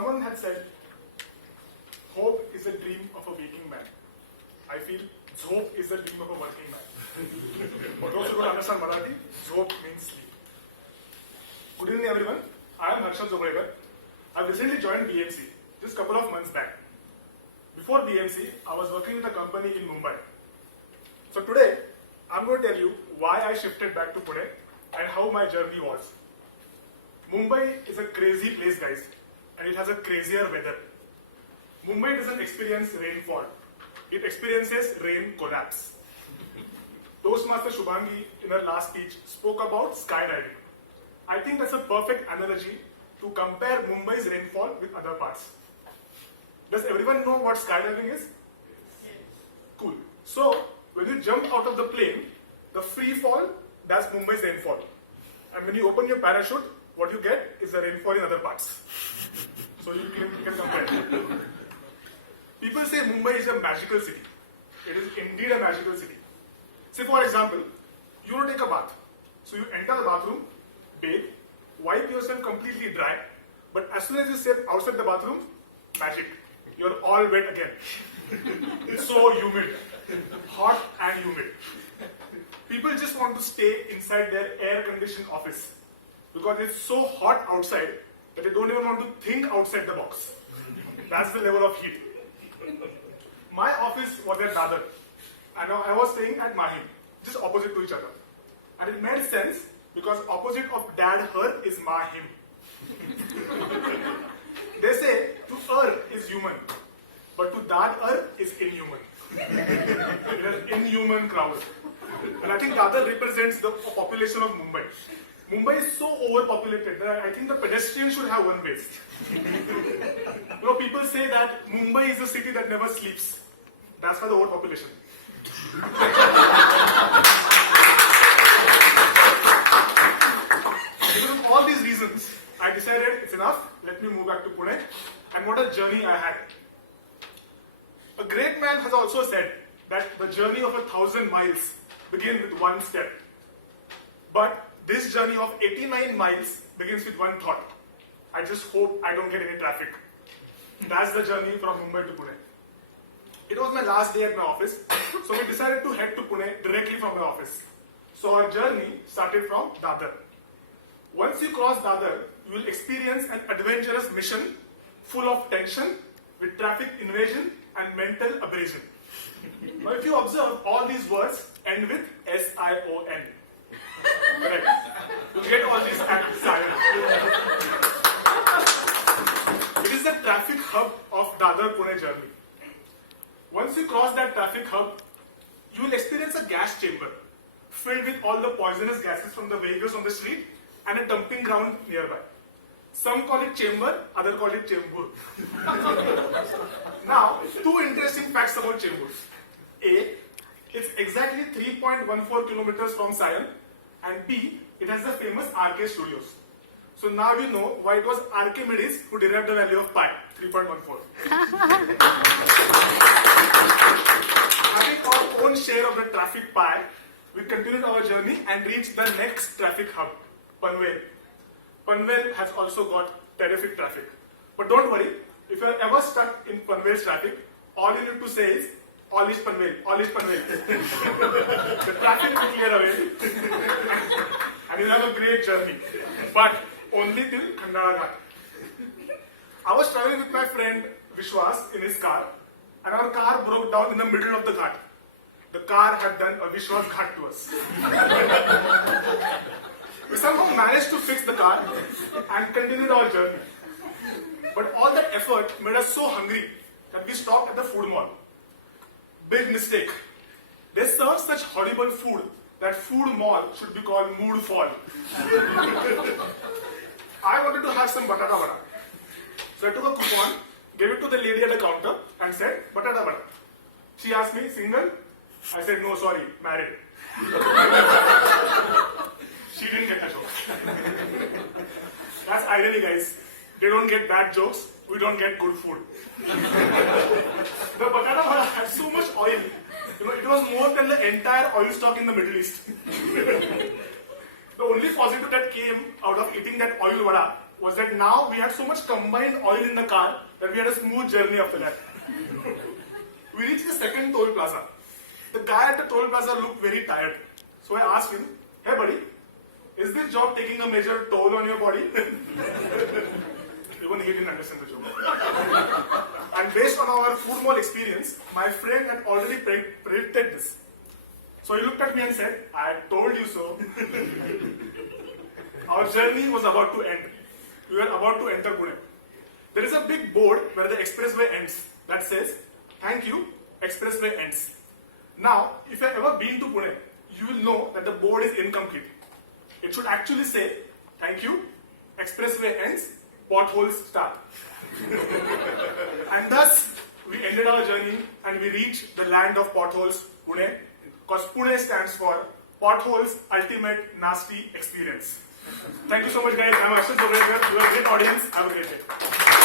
Someone had said, hope is a dream of a waking man. I feel hope is the dream of a working man. For those who don't understand Marathi, hope means sleep. Good evening everyone. I am Harshad Zobregar. I recently joined BMC just a couple of months back. Before BMC, I was working with a company in Mumbai. So today, I'm going to tell you why I shifted back to Pune and how my journey was. Mumbai is a crazy place, guys, and it has a crazier weather. Mumbai doesn't experience rainfall. It experiences rain collapse. Toastmaster Shubhangi, in her last speech, spoke about skydiving. I think that's a perfect analogy to compare Mumbai's rainfall with other parts. Does everyone know what skydiving is? Yes. Cool. So, when you jump out of the plane, the free fall, that's Mumbai's rainfall. And when you open your parachute, what you get is the rainfall in other parts. So you can compare. People say Mumbai is a magical city. It is indeed a magical city. Say for example, you want to take a bath. So you enter the bathroom, bathe, wipe yourself completely dry, but as soon as you step outside the bathroom, magic. You're all wet again. It's so humid. Hot and humid. People just want to stay inside their air-conditioned office because it's so hot outside that they don't even want to think outside the box. That's the level of heat. My office was at Dadar, and I was staying at Mahim, just opposite to each other. And it made sense because opposite of Dad Her is Mahim. They say to err is human, but to Dad Her is inhuman. It is an inhuman crowd. And I think Dadar represents the population of Mumbai. Mumbai is so overpopulated that I think the pedestrian should have one waist. You know, people say that Mumbai is a city that never sleeps. That's why the overpopulation. Because of all these reasons, I decided it's enough. Let me move back to Pune. And what a journey I had. A great man has also said that the journey of 1,000 miles begins with one step. But this journey of 89 miles begins with one thought. I just hope I don't get any traffic. That's the journey from Mumbai to Pune. It was my last day at my office, so we decided to head to Pune directly from my office. So our journey started from Dadar. Once you cross Dadar, you will experience an adventurous mission full of tension with traffic invasion and mental abrasion. Now if you observe, all these words end with S-I-O-N. Correct. You get all these at Sion. It is the traffic hub of Dadar-Pune journey. Once you cross that traffic hub, you will experience a gas chamber filled with all the poisonous gases from the vehicles on the street and a dumping ground nearby. Some call it chamber, others call it chambur. Now, two interesting facts about chambur. A, it's exactly 3.14 kilometers from Sion, and B, it has the famous RK Studios. So now you know why it was Archimedes who derived the value of pi, 3.14. Having our own share of the traffic pie, we continued our journey and reached the next traffic hub, Panvel. Panvel has also got terrific traffic. But don't worry, if you are ever stuck in Panvel's traffic, all you need to say is, all is Panvel, all is Panvel. The traffic will clear away and you'll have a great journey. But only till Khandala Ghat. I was traveling with my friend Vishwas in his car, and our car broke down in the middle of the ghat. The car had done a Vishwas Ghat to us. We somehow managed to fix the car and continued our journey. But all that effort made us so hungry that we stopped at the food mall. Big mistake. They serve such horrible food that food mall should be called mood fall. I wanted to have some batata vada. So I took a coupon, gave it to the lady at the counter and said, batata vada. She asked me, single? I said, no, sorry, married. She didn't get the joke. That's irony, guys. They don't get bad jokes, we don't get good food. The batata vada had so much oil. You know, it was more than the entire oil stock in the Middle East. The only positive that came out of eating that oil vada was that now we had so much combined oil in the car that we had a smooth journey after that. We reached the second toll plaza. The guy at the toll plaza looked very tired. So I asked him, "Hey buddy, is this job taking a major toll on your body?" Even he didn't understand the joke. And based on our food mall experience, my friend had already predicted this. So he looked at me and said, "I told you so." Our journey was about to end. We were about to enter Pune. There is a big board where the expressway ends that says, "Thank you, expressway ends." Now, if you have ever been to Pune, you will know that the board is incomplete. It should actually say, "Thank you, expressway ends, potholes start." And thus, we ended our journey and we reached the land of potholes, Pune, because Pune stands for Potholes Ultimate Nasty Experience. Thank you so much, guys. I'm Ashit Bhagwekar. You are a great audience. Have a great day.